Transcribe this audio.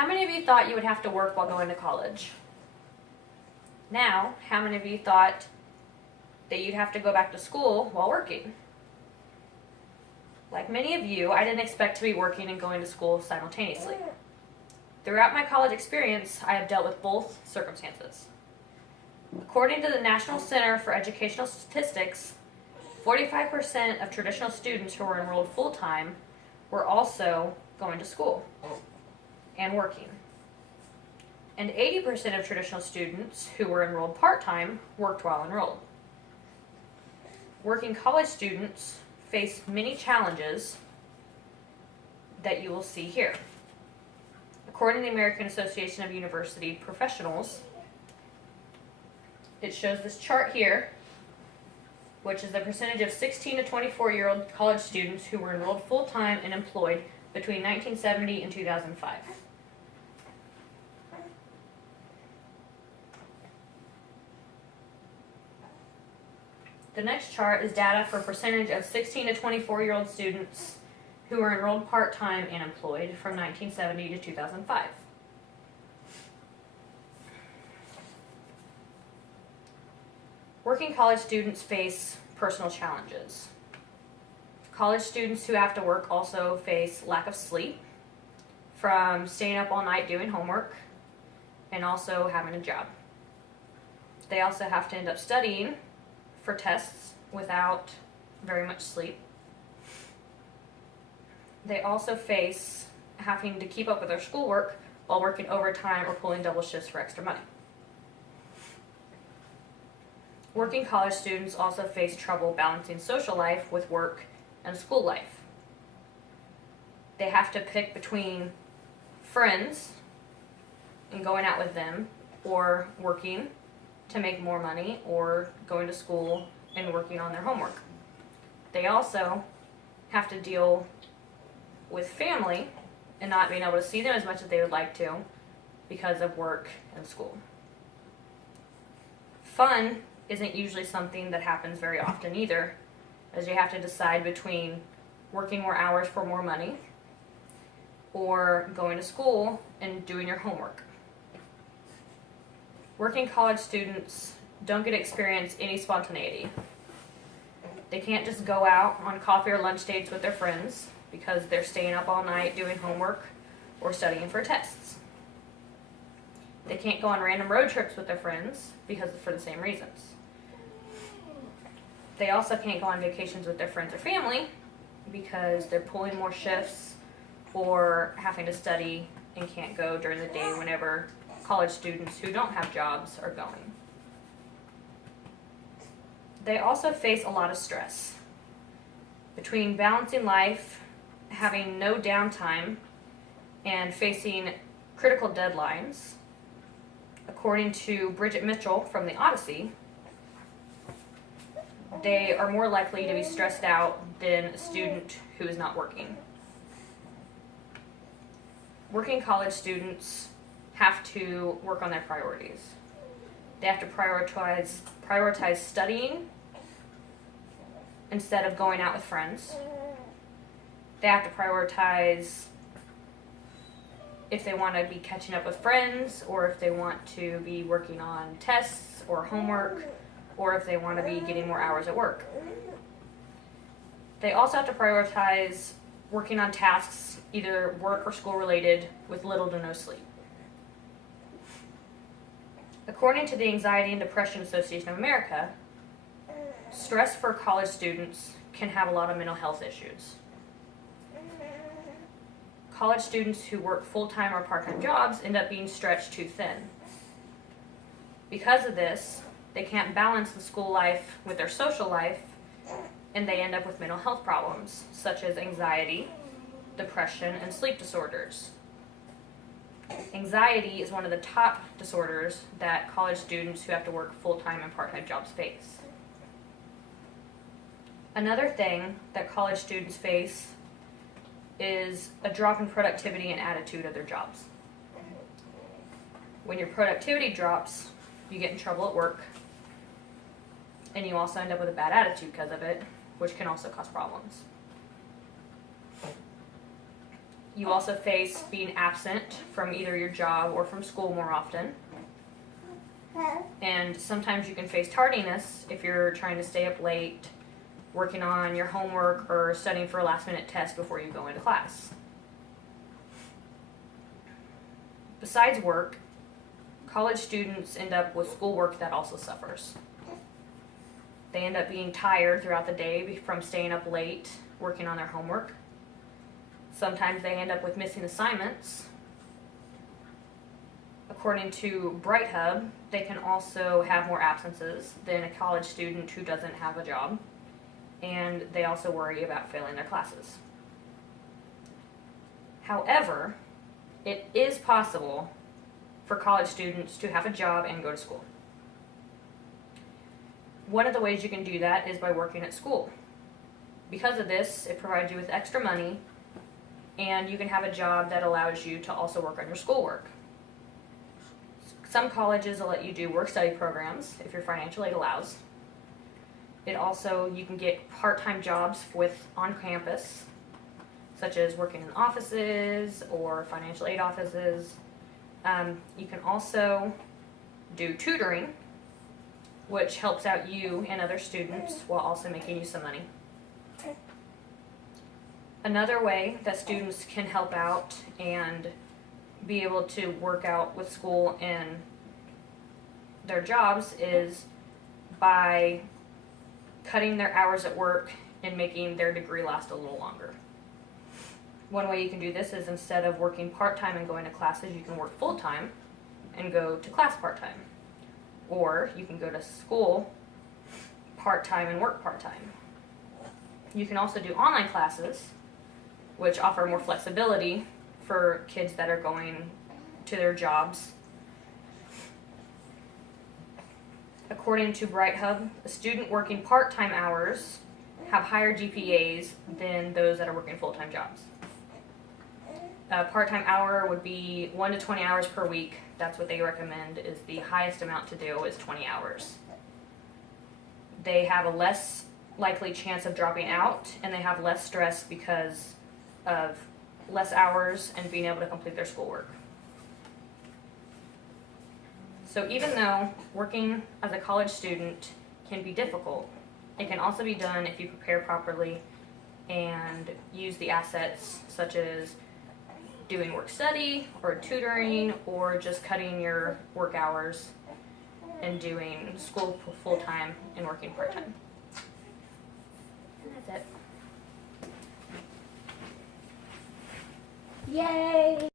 How many of you thought you would have to work while going to college? Now, how many of you thought that you'd have to go back to school while working? Like many of you, I didn't expect to be working and going to school simultaneously. Throughout my college experience, I have dealt with both circumstances. According to the National Center for Educational Statistics, 45% of traditional students who were enrolled full-time were also going to school and working. And 80% of traditional students who were enrolled part-time worked while enrolled. Working college students face many challenges that you will see here. According to the American Association of University Professionals, it shows this chart here, which is the percentage of 16 to 24-year-old college students who were enrolled full-time and employed between 1970 and 2005. The next chart is data for percentage of 16 to 24-year-old students who were enrolled part-time and employed from 1970 to 2005. Working college students face personal challenges. College students who have to work also face lack of sleep from staying up all night doing homework and also having a job. They also have to end up studying for tests without very much sleep. They also face having to keep up with their schoolwork while working overtime or pulling double shifts for extra money. Working college students also face trouble balancing social life with work and school life. They have to pick between friends and going out with them, or working to make more money, or going to school and working on their homework. They also have to deal with family and not being able to see them as much as they would like to because of work and school. Fun isn't usually something that happens very often either, as you have to decide between working more hours for more money or going to school and doing your homework. Working college students don't get to experience any spontaneity. They can't just go out on coffee or lunch dates with their friends because they're staying up all night doing homework or studying for tests. They can't go on random road trips with their friends because for the same reasons. They also can't go on vacations with their friends or family because they're pulling more shifts or having to study and can't go during the day whenever college students who don't have jobs are going. They also face a lot of stress. Between balancing life, having no downtime, and facing critical deadlines, according to Bridget Mitchell from the Odyssey, they are more likely to be stressed out than a student who is not working. Working college students have to work on their priorities. They have to prioritize studying instead of going out with friends. They have to prioritize if they want to be catching up with friends, or if they want to be working on tests or homework, or if they want to be getting more hours at work. They also have to prioritize working on tasks, either work or school related, with little to no sleep. According to the Anxiety and Depression Association of America, stress for college students can have a lot of mental health issues. College students who work full-time or part-time jobs end up being stretched too thin. Because of this, they can't balance the school life with their social life, and they end up with mental health problems, such as anxiety, depression, and sleep disorders. Anxiety is one of the top disorders that college students who have to work full-time and part-time jobs face. Another thing that college students face is a drop in productivity and attitude of their jobs. When your productivity drops, you get in trouble at work, and you also end up with a bad attitude because of it, which can also cause problems. You also face being absent from either your job or from school more often. And sometimes you can face tardiness if you're trying to stay up late, working on your homework or studying for a last-minute test before you go into class. Besides work, college students end up with schoolwork that also suffers. They end up being tired throughout the day from staying up late working on their homework. Sometimes they end up with missing assignments. According to Bright Hub, they can also have more absences than a college student who doesn't have a job, and they also worry about failing their classes. However, it is possible for college students to have a job and go to school. One of the ways you can do that is by working at school. Because of this, it provides you with extra money, and you can have a job that allows you to also work on your schoolwork. Some colleges will let you do work-study programs if your financial aid allows. You can get part-time jobs on campus, such as working in offices or financial aid offices. You can also do tutoring, which helps out you and other students while also making you some money. Another way that students can help out and be able to work out with school and their jobs is by cutting their hours at work and making their degree last a little longer. One way you can do this is instead of working part-time and going to classes, you can work full-time and go to class part-time. Or you can go to school part-time and work part-time. You can also do online classes, which offer more flexibility for kids that are going to their jobs. According to Bright Hub, a student working part-time hours have higher GPAs than those that are working full-time jobs. A part-time hour would be 1 to 20 hours per week. That's what they recommend is the highest amount to do is 20 hours. They have a less likely chance of dropping out, and they have less stress because of less hours and being able to complete their schoolwork. So even though working as a college student can be difficult, it can also be done if you prepare properly and use the assets such as doing work study or tutoring or just cutting your work hours and doing school full-time and working part-time. And that's it. Yay!